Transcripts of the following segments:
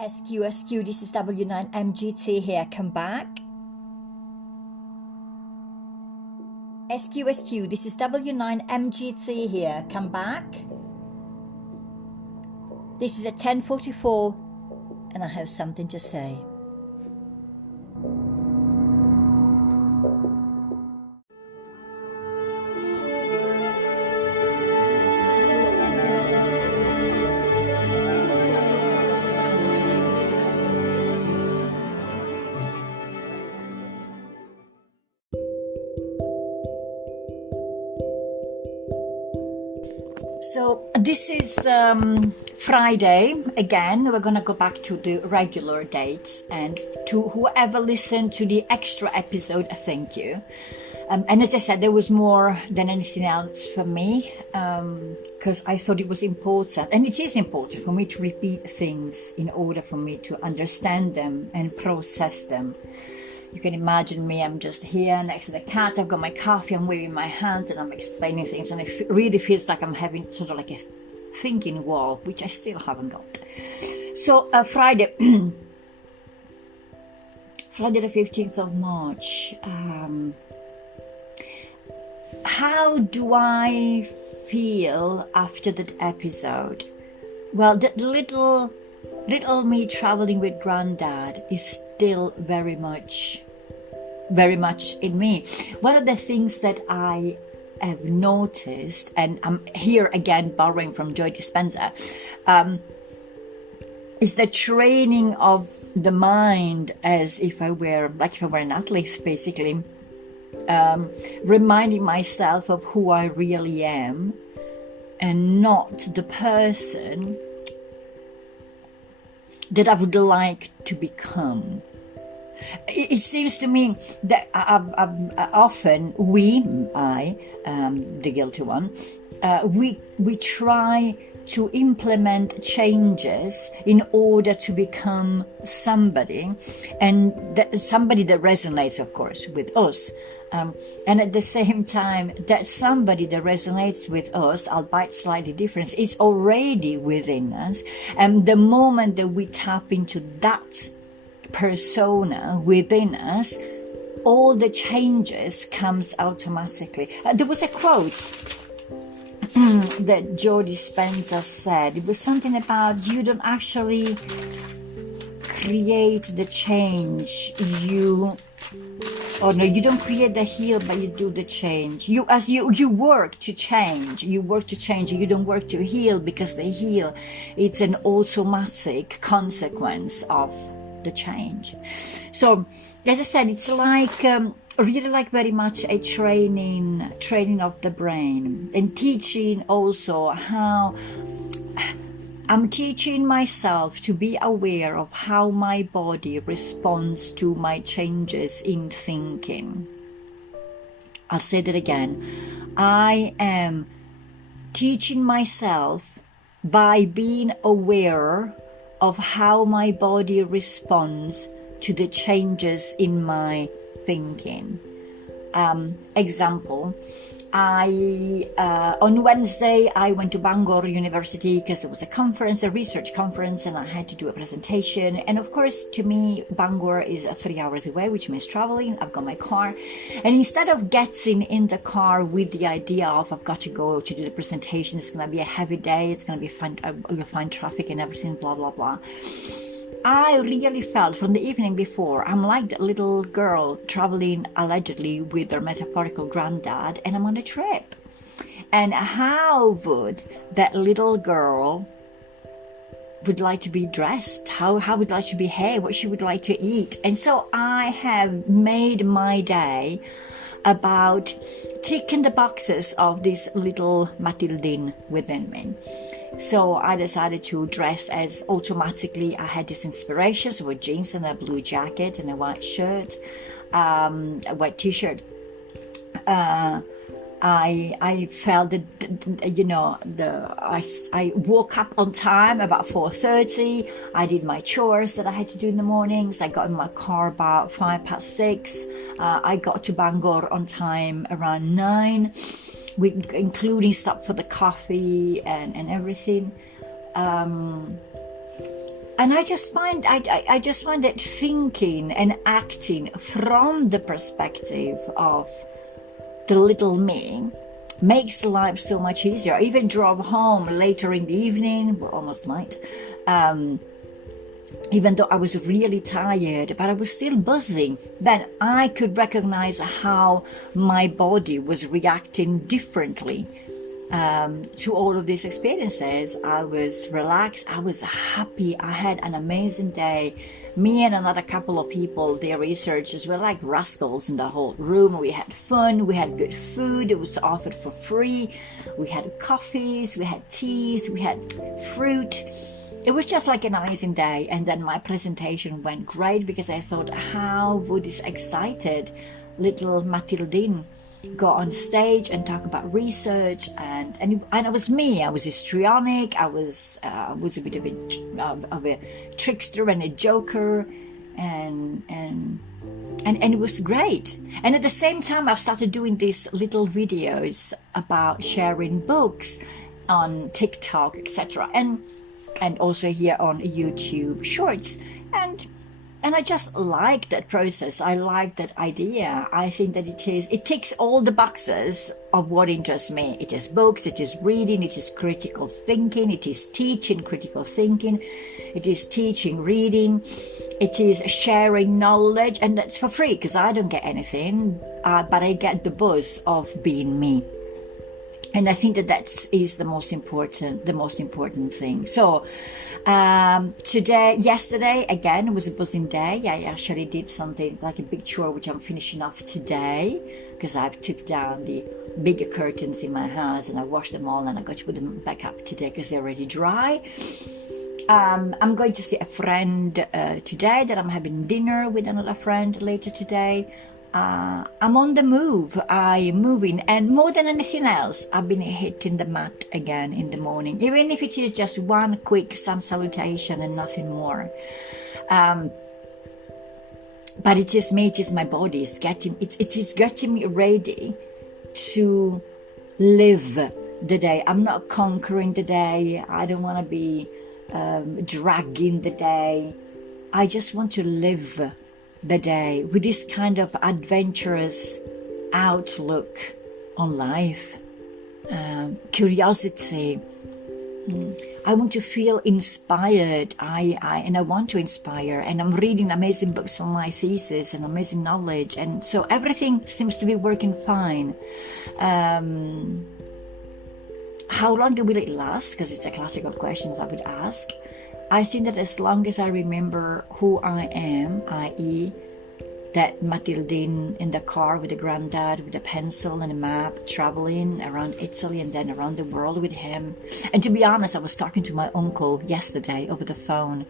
SQ, this is W9MGT here, come back. SQ, this is W9MGT here, come back. This is at 10:44 and I have something to say. So this is Friday again. We're gonna go back to the regular dates, and to whoever listened to the extra episode, thank you. And as I said, there was more than anything else for me, because I thought it was important, and it is important for me to repeat things in order for me to understand them and process them. You can imagine me, I'm just here next to the cat, I've got my coffee, I'm waving my hands and I'm explaining things, and it really feels like I'm having sort of like a thinking wall, which I still haven't got. So Friday, Friday the 15th of March, how do I feel after that episode? Well, that little me traveling with Granddad is still very much in me. One of the things that I have noticed, and I'm here again borrowing from Joy Dispenza, is the training of the mind as if I were an athlete, basically, reminding myself of who I really am and not the person that I would like to become. It seems to me that often the guilty one, we try to implement changes in order to become somebody, and somebody that resonates, of course, with us. And at the same time, that somebody that resonates with us, albeit slightly different, is already within us. And the moment that we tap into that persona within us, all the changes comes automatically. There was a quote that Joe Dispenza said. It was something about, you don't actually create the change, you don't create the heal, but you do the change. You work to change. You don't work to heal, because the heal, it's an automatic consequence of the change. So, as I said, it's like really like very much a training of the brain, and teaching also how I'm teaching myself to be aware of how my body responds to my changes in thinking. I'll say that again. I am teaching myself by being aware of how my body responds to the changes in my thinking. Example, on Wednesday I went to Bangor University because there was a research conference, and I had to do a presentation. And of course, to me, Bangor is 3 hours away, which means traveling. I've got my car, and instead of getting in the car with the idea of I've got to go to do the presentation, it's going to be a heavy day, it's going to be fun, you'll find traffic and everything, blah blah blah, I really felt from the evening before, I'm like that little girl traveling allegedly with their metaphorical granddad, and I'm on a trip. And how would that little girl would like to be dressed? How would like to behave? What she would like to eat? And so I have made my day about ticking the boxes of this little Matildine within me. So I decided to dress as automatically. I had this inspiration, so with jeans and a blue jacket and a white shirt, a white t-shirt. I felt that, I woke up on time about 4:30. I did my chores that I had to do in the mornings. I got in my car about 6:05. I got to Bangor on time around 9. Including stop for the coffee and everything. and I just find that thinking and acting from the perspective of the little me makes life so much easier. I even drove home later in the evening, well, almost night, even though I was really tired, but I was still buzzing. Then I could recognize how my body was reacting differently to all of these experiences. I was relaxed, I was happy, I had an amazing day. Me and another couple of people, their researchers, were like rascals in the whole room. We had fun, we had good food, it was offered for free. We had coffees, we had teas, we had fruit. It was just like an amazing day. And then my presentation went great, because I thought, how would this excited little Mathildine go on stage and talk about research? And it was me. I was histrionic. I was a bit of a trickster and a joker, and it was great. And at the same time, I've started doing these little videos about sharing books on TikTok, etc., and also here on YouTube Shorts, and I just like that process. I like that idea. I think that it ticks all the boxes of what interests me. It is books, it is reading, it is critical thinking, it is teaching critical thinking, it is teaching reading, it is sharing knowledge, and that's for free, because I don't get anything, but I get the buzz of being me. And I think that is the most important thing. So yesterday again was a buzzing day. I actually did something like a big chore, which I'm finishing off today, because I've took down the bigger curtains in my house and I washed them all, and I got to put them back up today because they're already dry. I'm going to see a friend today, that I'm having dinner with another friend later today. I'm on the move. I'm moving, and more than anything else, I've been hitting the mat again in the morning, even if it is just one quick sun salutation and nothing more. But it is me, it is my body. It is getting me ready to live the day. I'm not conquering the day. I don't want to be dragging the day. I just want to live the day with this kind of adventurous outlook on life, curiosity. I want to feel inspired. I want to inspire, and I'm reading amazing books for my thesis and amazing knowledge, and so everything seems to be working fine. How long will it last? Because it's a classical question that I would ask. I think that as long as I remember who I am, i.e. that Mathildine in the car with the granddad, with a pencil and a map, traveling around Italy and then around the world with him. And to be honest, I was talking to my uncle yesterday over the phone,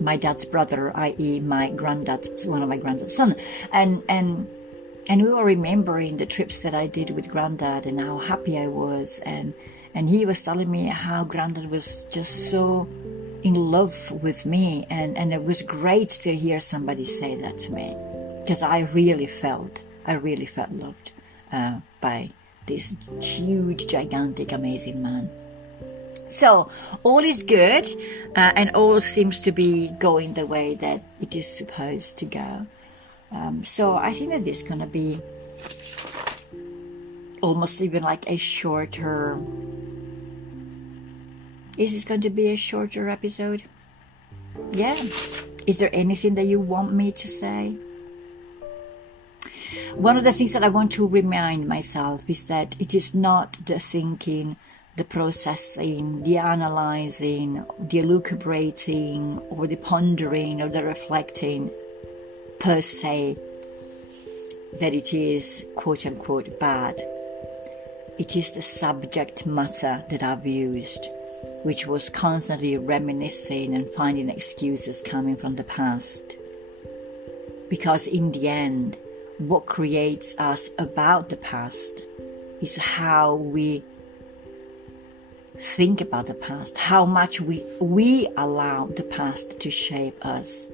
my dad's brother, i.e. one of my granddad's son, and we were remembering the trips that I did with granddad and how happy I was, and he was telling me how granddad was just so in love with me, and it was great to hear somebody say that to me, because I really felt loved by this huge, gigantic, amazing man. So all is good, and all seems to be going the way that it is supposed to go. So I think that this is going to be almost even like a shorter... Is this going to be a shorter episode? Yeah. Is there anything that you want me to say? One of the things that I want to remind myself is that it is not the thinking, the processing, the analyzing, the elucubrating, or the pondering, or the reflecting per se that it is quote-unquote bad. It is the subject matter that I've used, which was constantly reminiscing and finding excuses coming from the past. Because in the end, what creates us about the past is how we think about the past, how much we allow the past to shape us,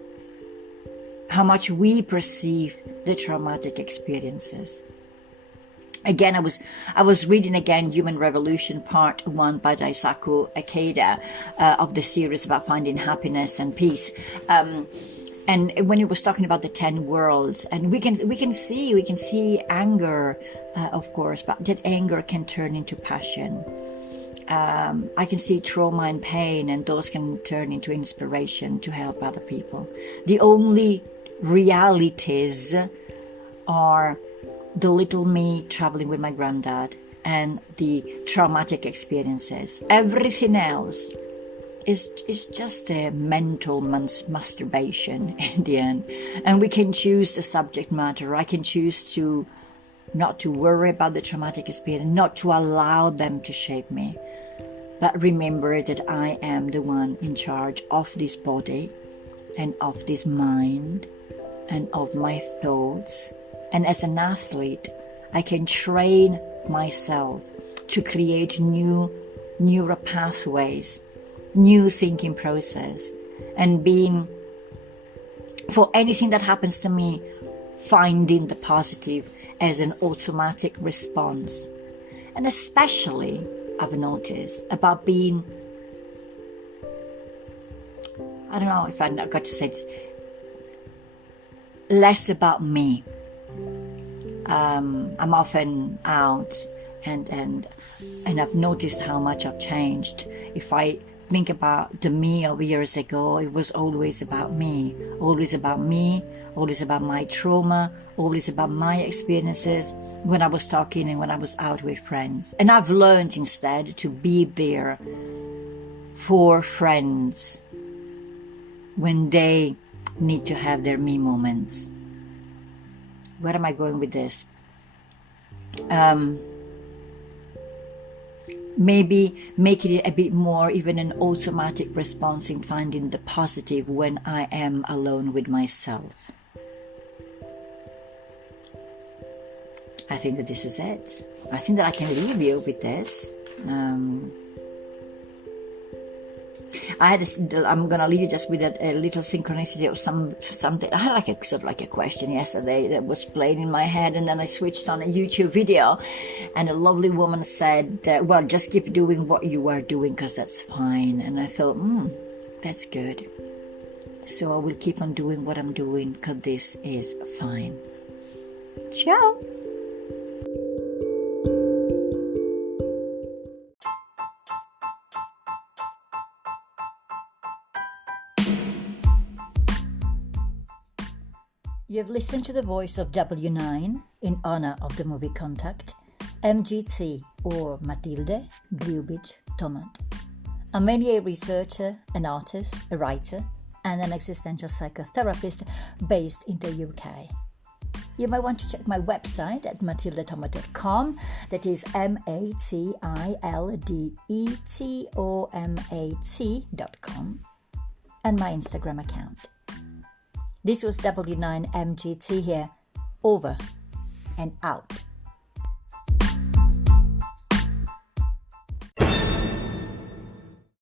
how much we perceive the traumatic experiences. Again, I was reading again Human Revolution Part 1 by Daisaku Ikeda of the series about finding happiness and peace. And when he was talking about the 10 worlds, and we can see anger, of course, but that anger can turn into passion. I can see trauma and pain, and those can turn into inspiration to help other people. The only realities are the little me traveling with my granddad and the traumatic experiences. Everything else is just a mental masturbation in the end. And we can choose the subject matter. I can choose to not to worry about the traumatic experience, not to allow them to shape me. But remember that I am the one in charge of this body and of this mind and of my thoughts. And as an athlete, I can train myself to create new neural pathways, new thinking process, and for anything that happens to me, finding the positive as an automatic response. And especially, I've noticed, about being, I don't know if I've got to say it, less about me. I'm often out and I've noticed how much I've changed. If I think about the me of years ago, it was always about me, always about my trauma, always about my experiences when I was talking and when I was out with friends. And I've learned instead to be there for friends when they need to have their me moments. Where am I going with this? Maybe making it a bit more even an automatic response in finding the positive when I am alone with myself. I think that this is it. I think that I can leave you with this. I'm gonna leave you just with a little synchronicity of something. I had like a question yesterday that was playing in my head, and then I switched on a YouTube video, and a lovely woman said, "Well, just keep doing what you are doing, because that's fine." And I thought, that's good. So I will keep on doing what I'm doing, because this is fine. Ciao. You have listened to the voice of W9 in honor of the movie Contact, MGT, or Matilde Gliubic Tomat. I'm mainly a researcher, an artist, a writer, and an existential psychotherapist based in the UK. You might want to check my website at matildetomat.com, that is matildetomat.com, and my Instagram account. This was W9MGT here, over and out.